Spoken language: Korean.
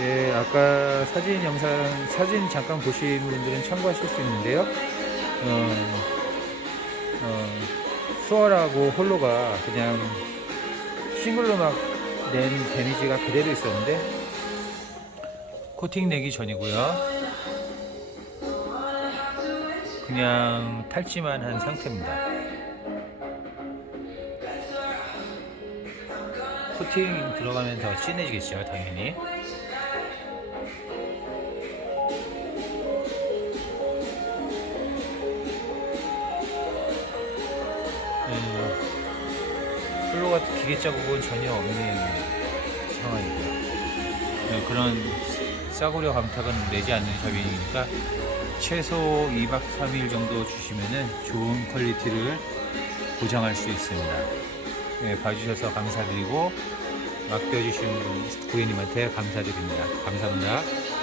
예, 아까 사진 영상, 사진 잠깐 보신 분들은 참고하실 수 있는데요. 어, 어, 수월하고 홀로가 그냥 싱글로 막 낸 데미지가 그대로 있었는데, 코팅 내기 전이고요. 그냥 탈지만 한 상태입니다. 코팅 들어가면 더 진해지겠죠, 당연히. 음, 홀로 같은 기계 자국은 전혀 없는 상황이고요. 네, 그런 싸구려 감탁은 내지 않는 샵이니까 최소 2박 3일 정도 주시면은 좋은 퀄리티를 보장할 수 있습니다. 네, 봐주셔서 감사드리고 맡겨주신 분 고객님한테 감사드립니다. 감사합니다.